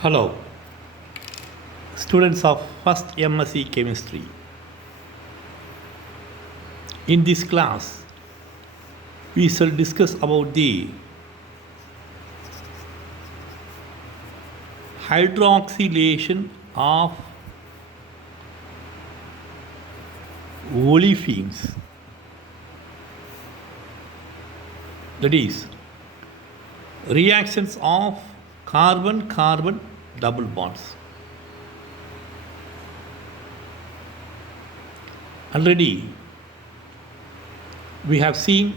Hello, students of first MSc Chemistry. In this class, we shall discuss about the hydroxylation of olefins. That is, reactions of carbon-carbon double bonds. Already, we have seen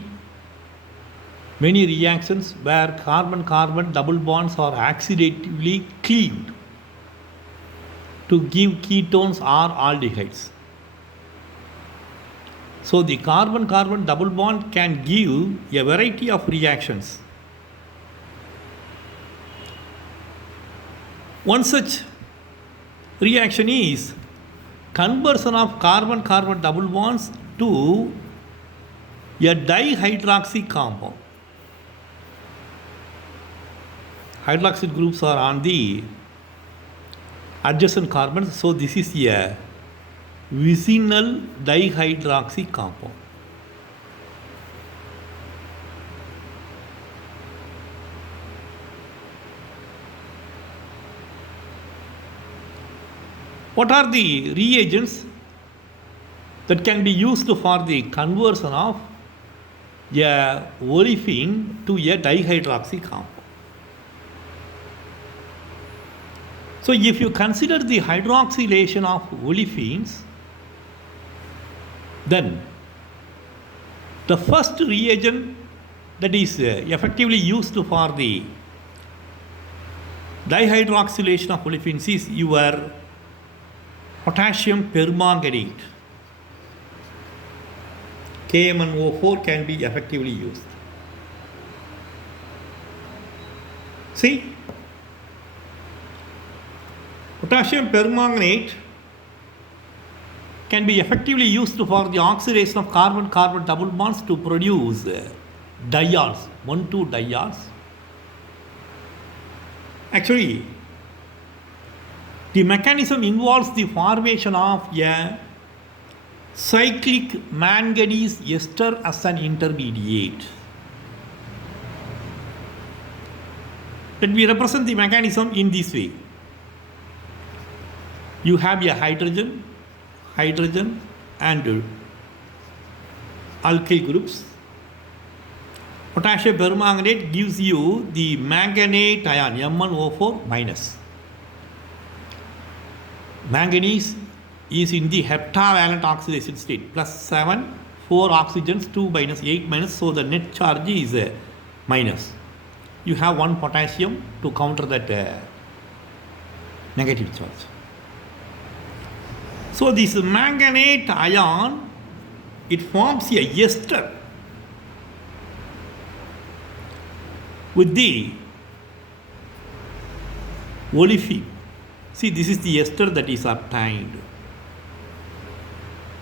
many reactions where carbon-carbon double bonds are oxidatively cleaved to give ketones or aldehydes. So the carbon-carbon double bond can give a variety of reactions. One such reaction is conversion of carbon-carbon double bonds to a dihydroxy compound. Hydroxyl groups are on the adjacent carbons, so this is a vicinal dihydroxy compound. What are the reagents that can be used for the conversion of a olefin to a dihydroxy compound? So if you consider the hydroxylation of olefins, then the first reagent that is effectively used for the dihydroxylation of olefins is your potassium permanganate. KMnO4 can be effectively used. See, potassium permanganate can be effectively used for the oxidation of carbon-carbon double bonds to produce diols, 1,2-diols. Actually, the mechanism involves the formation of a cyclic manganese ester as an intermediate. Let me represent the mechanism in this way. You have a hydrogen and alkyl groups. Potassium permanganate gives you the manganate ion, MnO4 minus. Manganese is in the heptavalent oxidation state, +7, 4 oxygens, 2 minus, 8 minus, so the net charge is minus. You have one potassium to counter that negative charge. So this manganate ion, it forms a ester with the olefin. See, this is the ester that is obtained.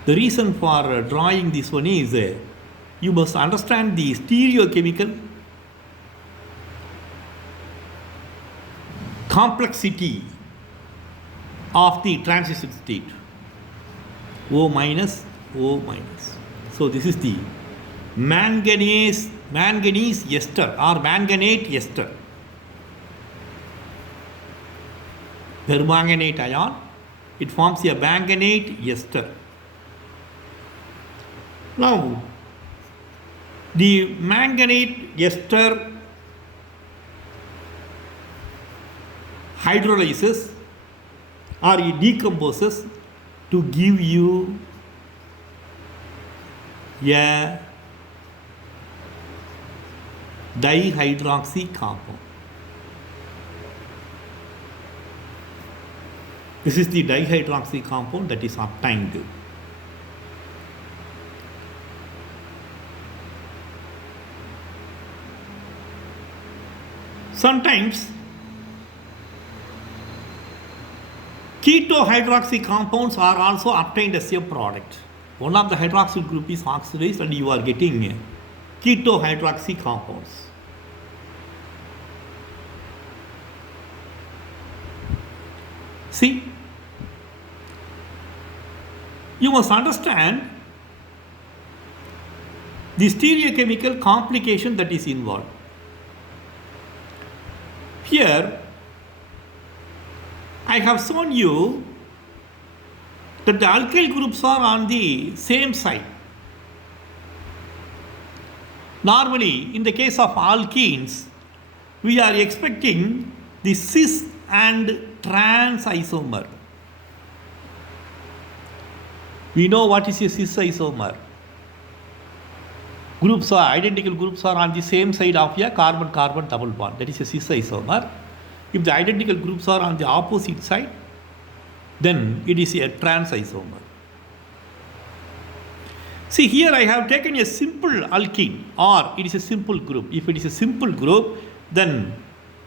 The reason for drawing this one is you must understand the stereochemical complexity of the transition state. O minus, O minus. So this is the manganese ester or manganate ester. Permanganate ion, it forms a manganate ester. Now, the manganate ester hydrolyzes or it decomposes to give you a dihydroxy compound. This is the dihydroxy compound that is obtained. Sometimes ketohydroxy compounds are also obtained as a product. One of the hydroxyl group is oxidized and you are getting ketohydroxy compounds. See, you must understand the stereochemical complication that is involved. Here, I have shown you that the alkyl groups are on the same side. Normally, in the case of alkenes, we are expecting the cis and trans isomer. We know what is a cis isomer. Identical groups are on the same side of a carbon-carbon double bond. That is a cis isomer. If the identical groups are on the opposite side, then it is a trans isomer. See, here I have taken a simple alkene, or it is a simple group. If it is a simple group, then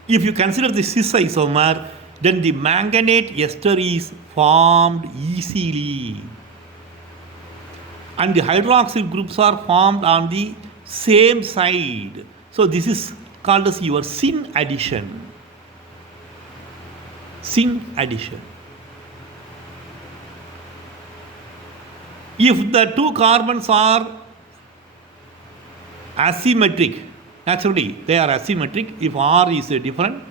if you consider the cis isomer, then the manganate ester is formed easily. And the hydroxyl groups are formed on the same side. So this is called as your syn addition. Syn addition. If the two carbons are asymmetric, naturally they are asymmetric. If R is different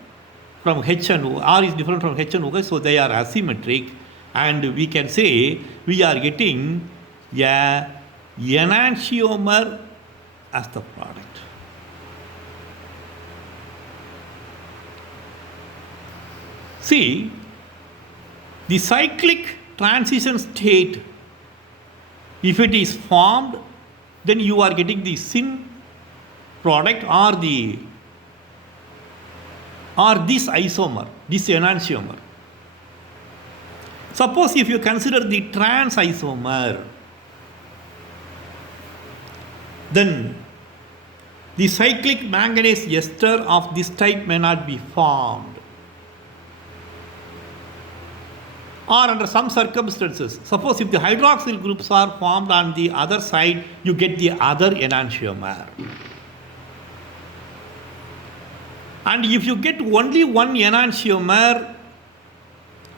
from H and O, R is different from H and O, so they are asymmetric, and we can say we are getting a enantiomer as the product. See, the cyclic transition state, if it is formed, then you are getting the syn product or this isomer, this enantiomer. Suppose if you consider the trans isomer, then the cyclic manganese ester of this type may not be formed. Or under some circumstances, suppose if the hydroxyl groups are formed on the other side, you get the other enantiomer. And if you get only one enantiomer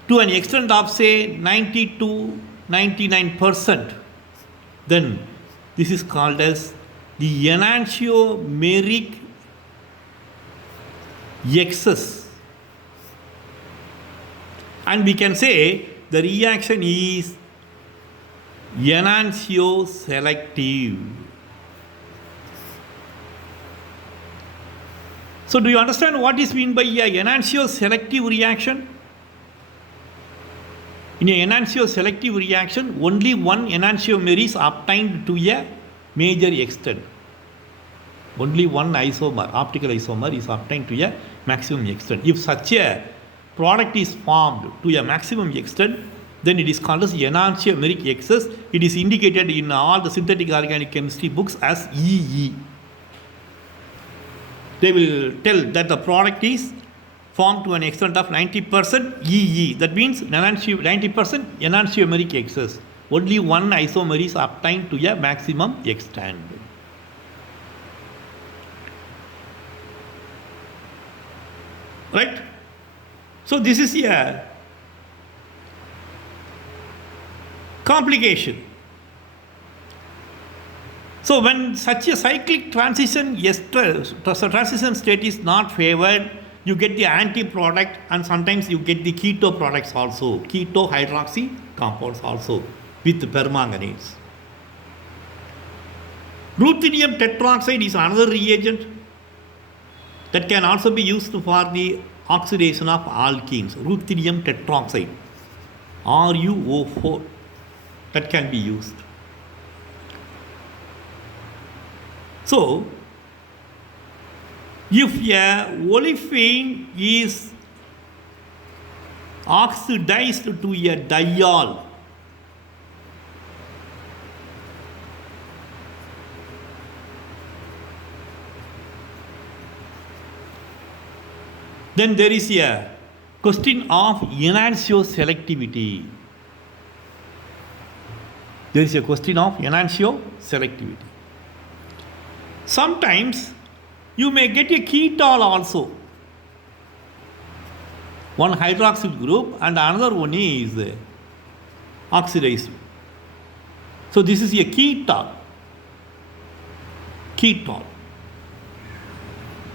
to an extent of say 90 to 99%, then this is called as the enantiomeric excess. And we can say the reaction is enantioselective. So do you understand what is meant by a enantioselective reaction? In a enantioselective reaction, only one enantiomer is obtained to a major extent. Only one isomer, optical isomer, is obtained to a maximum extent. If such a product is formed to a maximum extent, then it is called as enantiomeric excess. It is indicated in all the synthetic organic chemistry books as EE. They will tell that the product is formed to an extent of 90% EE. That means 90% enantiomeric excess. Only one isomer is obtained to a maximum extent. Right? So this is a complication. So when such a cyclic transition state is not favored, you get the anti-product, and sometimes you get the keto products also, keto hydroxy compounds also with permanganates. Ruthenium tetroxide is another reagent that can also be used for the oxidation of alkenes. Ruthenium tetroxide, RuO4, that can be used. So, if a olefin is oxidized to a diol, then there is a question of enantioselectivity. There is a question of enantioselectivity. Sometimes you may get a ketol also. one hydroxyl group and another one is oxidized. So this is a ketol. Ketol.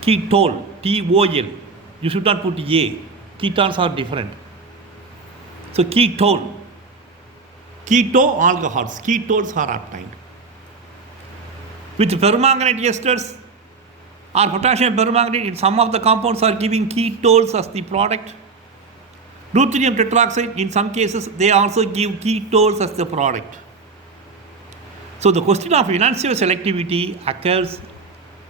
Ketol. T-O-L. You should not put A. Ketones are different. So ketol. Keto alcohols. Ketones are obtained. With permanganate esters or potassium permanganate, in some of the compounds are giving ketones as the product. Ruthenium tetroxide, in some cases, they also give ketones as the product. So the question of enantiomer selectivity occurs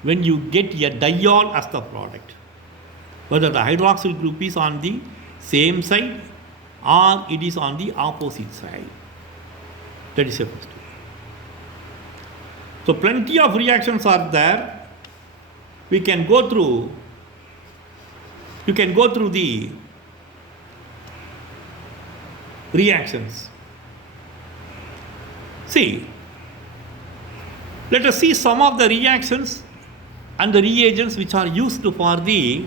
when you get a diol as the product, whether the hydroxyl group is on the same side or it is on the opposite side. That is a question. So plenty of reactions are there. You can go through the reactions. See, let us see some of the reactions and the reagents which are used for the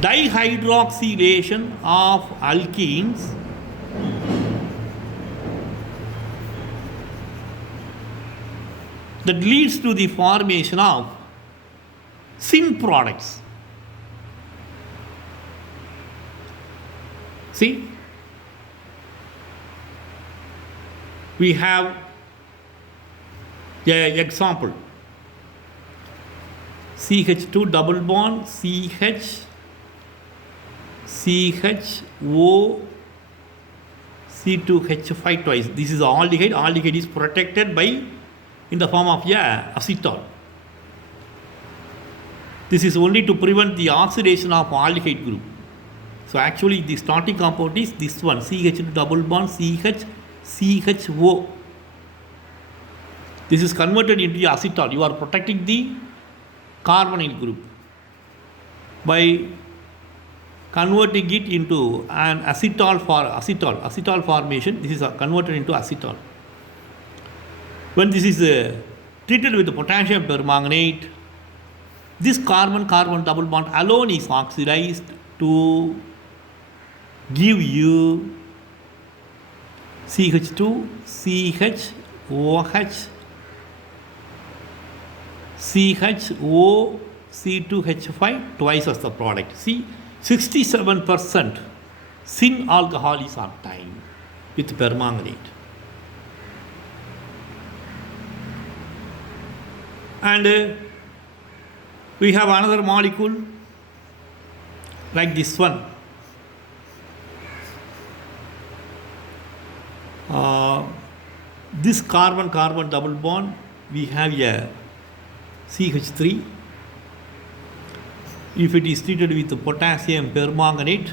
dihydroxylation of alkenes that leads to the formation of syn products. See, we have an example. CH2 double bond CH CHO C2H5 twice. This is aldehyde. Aldehyde is protected by in the form of acetal. This is only to prevent the oxidation of aldehyde group. So actually the starting compound is this one, CH2 double bond CH CHO. This is converted into acetal. You are protecting the carbonyl group by converting it into an acetal formation. This is converted into acetal. When this is treated with potassium permanganate, this carbon-carbon double bond alone is oxidized to give you CH2, CHOH, CHO, C2H5 twice as the product. See, 67% syn alcohol is obtained with permanganate. And we have another molecule like this one. This carbon-carbon double bond, we have a CH3. If it is treated with potassium permanganate,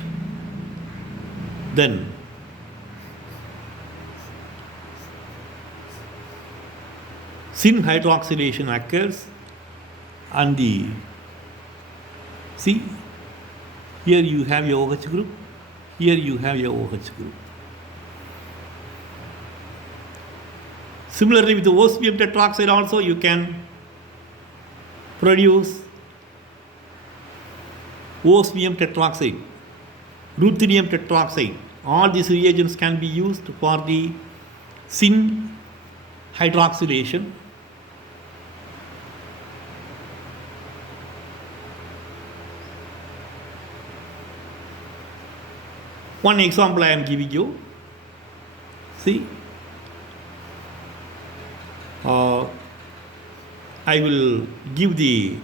then syn hydroxylation occurs and see, here you have your OH group, here you have your OH group. Similarly with the osmium tetroxide also you can produce osmium tetroxide, ruthenium tetroxide. All these reagents can be used for the syn hydroxylation. One example I am giving you. See, I will give the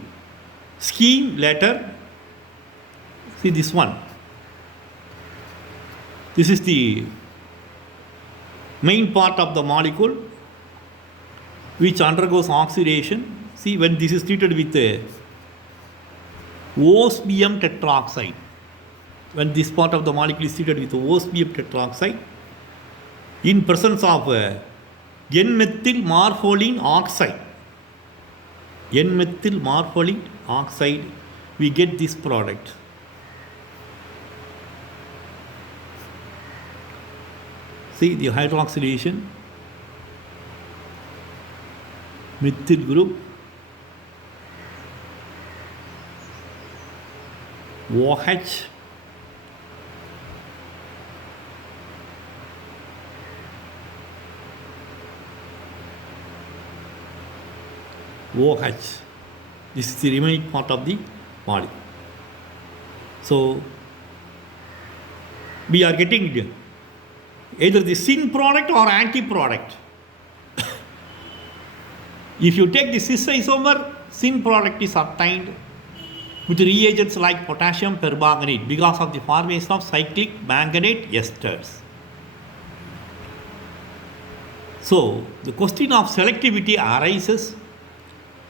scheme later. See this one. This is the main part of the molecule which undergoes oxidation. See, when this is treated with osmium tetroxide, when this part of the molecule is treated with osmium tetroxide, in presence of N-methyl morpholine oxide, N-methyl morpholine oxide, we get this product. See the hydroxylation, methyl group, OH, OH. This is the remaining part of the molecule. So we are getting either the syn product or anti-product. If you take the cis isomer, syn product is obtained with reagents like potassium permanganate because of the formation of cyclic manganate esters. So the question of selectivity arises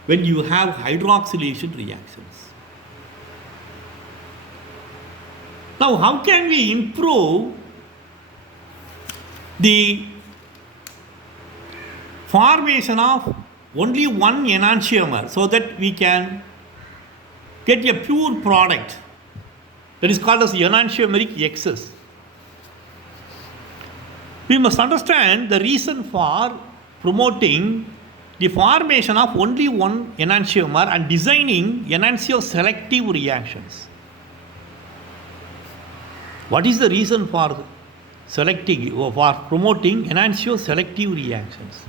when you have hydroxylation reactions. Now, how can we improve the formation of only one enantiomer so that we can get a pure product that is called as enantiomeric excess? We must understand the reason for promoting the formation of only one enantiomer and designing enantioselective reactions. What is the reason for promoting enantioselective reactions?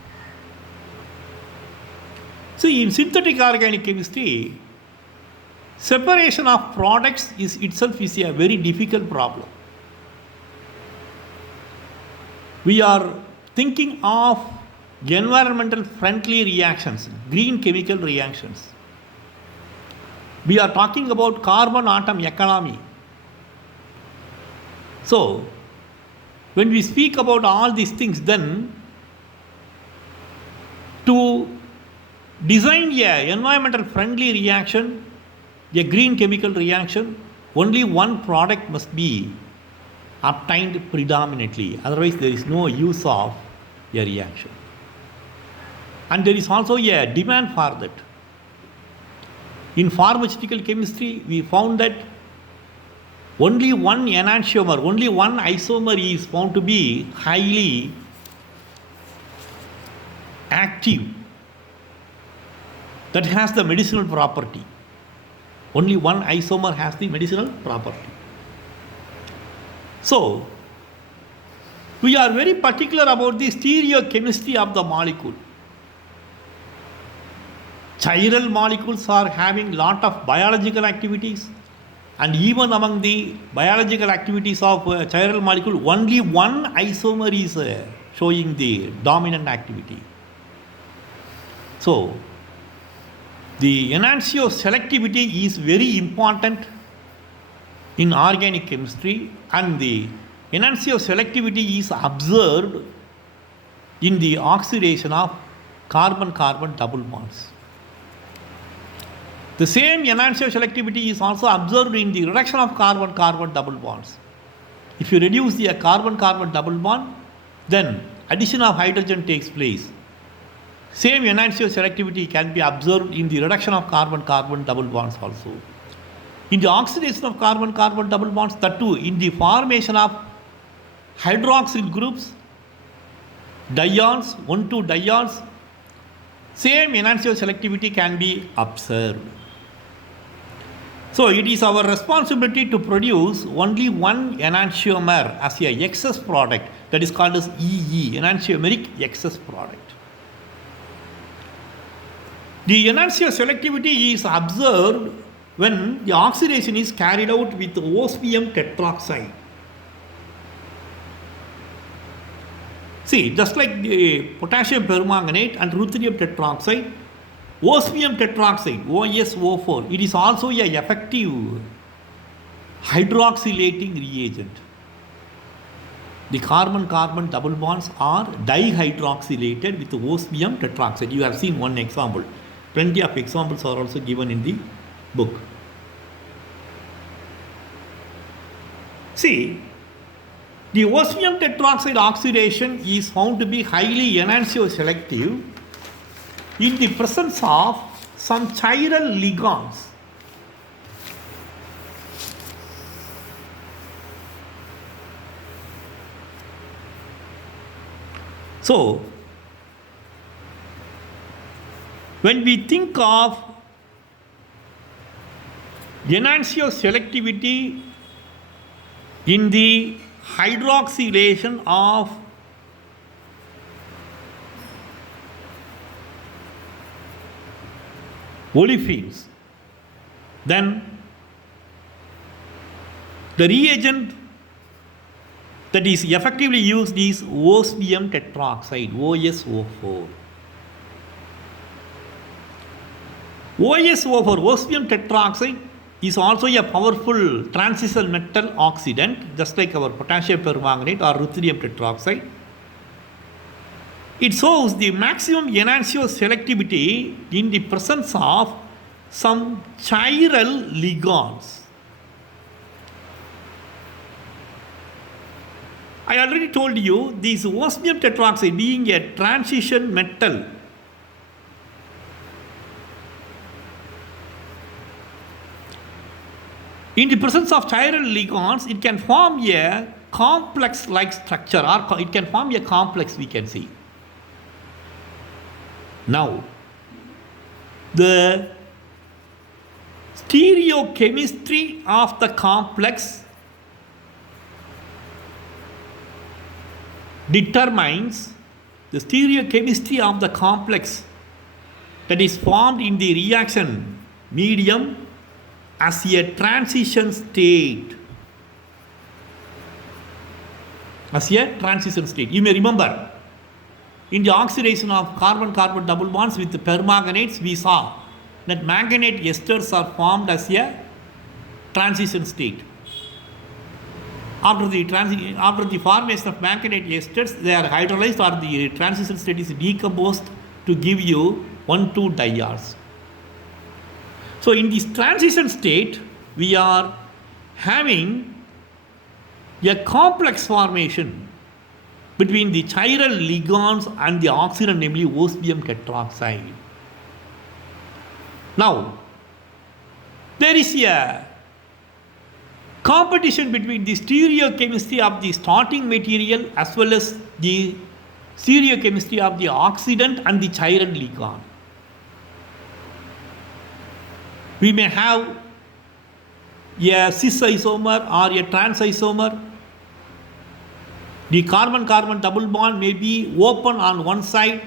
See, in synthetic organic chemistry, separation of products itself is a very difficult problem. We are thinking of environmental friendly reactions, green chemical reactions. We are talking about carbon atom economy. So, when we speak about all these things, then to design an environmental friendly reaction, a green chemical reaction, only one product must be obtained predominantly. Otherwise, there is no use of a reaction. And there is also a demand for that. In pharmaceutical chemistry, we found that only one enantiomer, only one isomer is found to be highly active, that has the medicinal property. Only one isomer has the medicinal property. So, we are very particular about the stereochemistry of the molecule. Chiral molecules are having lot of biological activities, and even among the biological activities of chiral molecule, only one isomer is showing the dominant activity. So, the enantioselectivity is very important in organic chemistry, and the enantioselectivity is observed in the oxidation of carbon-carbon double bonds. The same enantioselectivity is also observed in the reduction of carbon-carbon double bonds. If you reduce the carbon-carbon double bond, then addition of hydrogen takes place. Same enantioselectivity can be observed in the reduction of carbon-carbon double bonds also. In the oxidation of carbon-carbon double bonds, that too in the formation of hydroxyl groups, dions, 1,2 dions, same enantioselectivity can be observed. So it is our responsibility to produce only one enantiomer as a excess product, that is called as EE, enantiomeric excess product. The enantioselectivity is observed when the oxidation is carried out with osmium tetroxide. See, just like the potassium permanganate and ruthenium tetroxide, osmium tetroxide, OSO4, it is also an effective hydroxylating reagent. The carbon-carbon double bonds are dihydroxylated with osmium tetroxide. You have seen one example. Plenty of examples are also given in the book. See, the osmium tetroxide oxidation is found to be highly enantioselective in the presence of some chiral ligands. So, when we think of enantioselectivity in the hydroxylation of olefins, then the reagent that is effectively used is osmium tetroxide, OSO4. OSO4, osmium tetroxide, is also a powerful transition metal oxidant, just like our potassium permanganate or ruthenium tetroxide. It shows the maximum enantiomer selectivity in the presence of some chiral ligands. I already told you this osmium tetroxide being a transition metal, in the presence of chiral ligands, it can form a complex-like structure, or it can form a complex, we can see. Now, the stereochemistry of the complex determines the stereochemistry of the complex that is formed in the reaction medium as a transition state. As a transition state. You may remember, in the oxidation of carbon-carbon double bonds with the permanganates, we saw that manganate esters are formed as a transition state. After the formation of manganate esters, they are hydrolyzed, or the transition state is decomposed to give you 1,2-diols. So in this transition state, we are having a complex formation between the chiral ligands and the oxidant, namely osmium tetroxide. Now, there is a competition between the stereochemistry of the starting material as well as the stereochemistry of the oxidant and the chiral ligand. We may have a cis isomer or a trans isomer. The carbon-carbon double bond may be open on one side.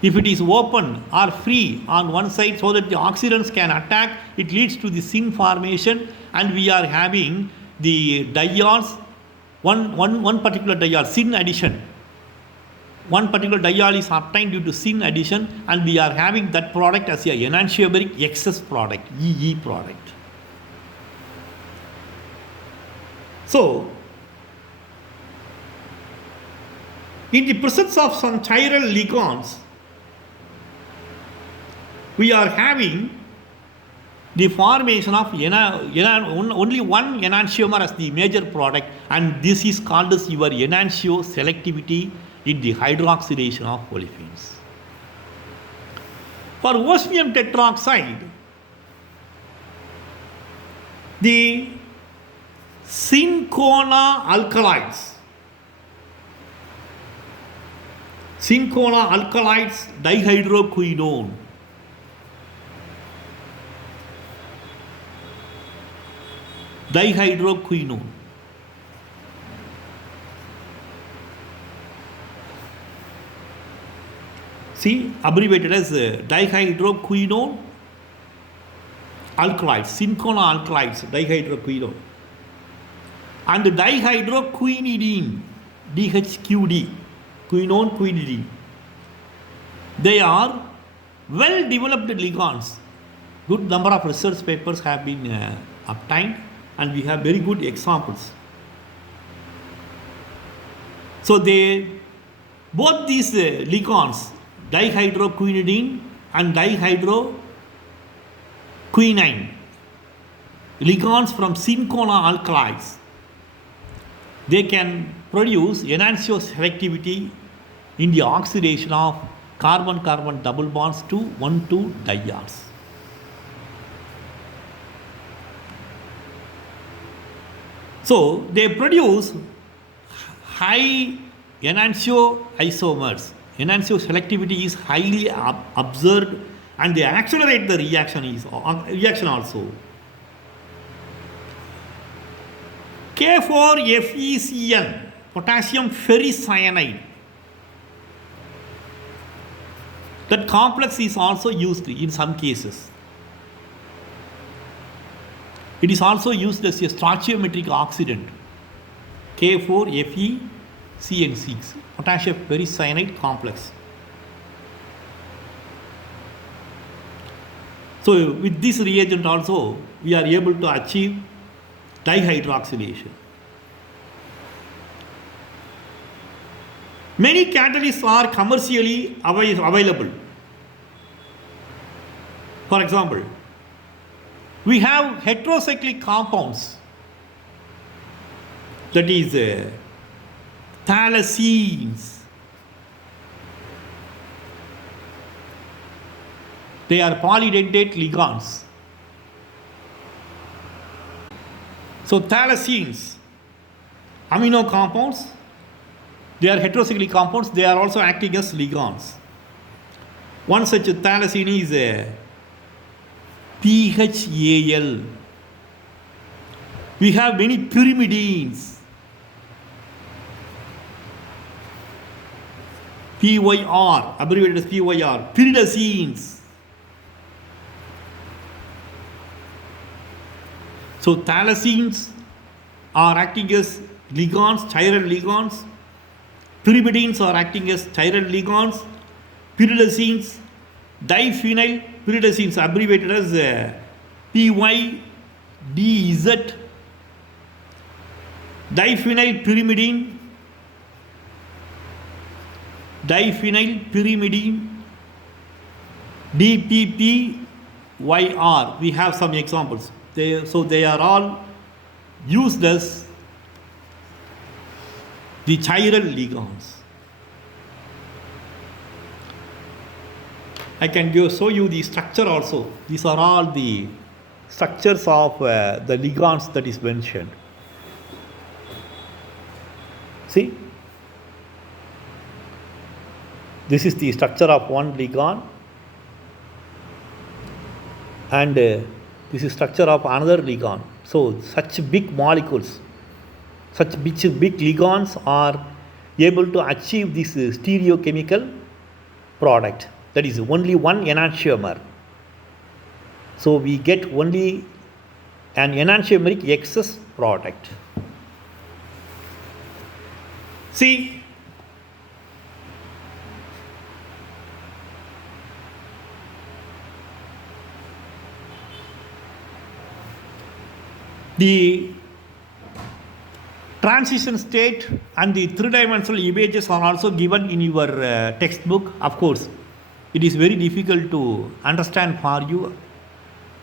If it is open or free on one side so that the oxidants can attack, it leads to the syn formation, and we are having the diols, one particular diol, syn addition. One particular diol is obtained due to syn addition, and we are having that product as a enantiomeric excess product, EE product. So, in the presence of some chiral ligands, we are having the formation of only one enantiomer as the major product, and this is called as your enantio selectivity in the hydroxidation of olefins. For osmium tetroxide, the Cinchona alkalides, dihydroquinone, see, abbreviated as dihydroquinone alkalides, Cinchona alkalides, dihydroquinone, and dihydroquinidine, DHQD, quinidine. They are well developed ligands. Good number of research papers have been obtained, and we have very good examples. So both these ligands, dihydroquinidine and dihydroquinine, ligands from Cinchona alkalides, they can produce enantiomer selectivity in the oxidation of carbon-carbon double bonds to 1,2-diols. So they produce high enantio isomers. Enantio selectivity is highly observed, and they accelerate the reaction also. K4FeCN, potassium ferricyanide, That complex is also used in some cases. It is also used as a stoichiometric oxidant, K4FeCN6, potassium ferricyanide complex. So with this reagent also, we are able to achieve dihydroxylation. Many catalysts are commercially available. For example, we have heterocyclic compounds, that is thalassenes. They are polydentate ligands. So thalassenes, amino compounds, they are heterocyclic compounds, they are also acting as ligands. One such thalassene is a PHAL. We have many pyrimidines. PYR, abbreviated as PYR, pyridazines. So thalassenes are acting as ligands, chiral ligands. Pyrimidines are acting as chiral ligands. Pyridazines, diphenyl pyridazines, abbreviated as PYDZ. Diphenyl pyrimidine, DPPYR. We have some examples. So they are all used as the chiral ligands. I can show you the structure also. These are all the structures of the ligands that is mentioned. See, this is the structure of one ligand, and this is structure of another ligand. So such big molecules, such big ligands are able to achieve this stereochemical product, that is only one enantiomer. So we get only an enantiomeric excess product. See, the transition state and the three-dimensional images are also given in your textbook. Of course, it is very difficult to understand for you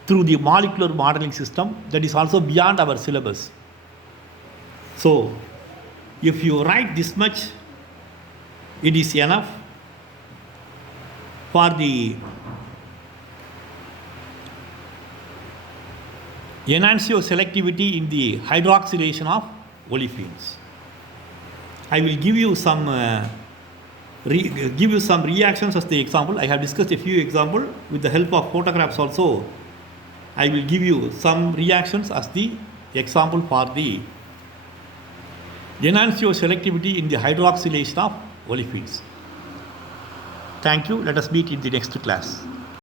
through the molecular modeling system, that is also beyond our syllabus. So, if you write this much, it is enough for the enantioselectivity in the hydroxylation of olefins. I will give you some reactions as the example. I have discussed a few examples with the help of photographs also. I will give you some reactions as the example for the enantioselectivity in the hydroxylation of olefins. Thank you. Let us meet in the next class.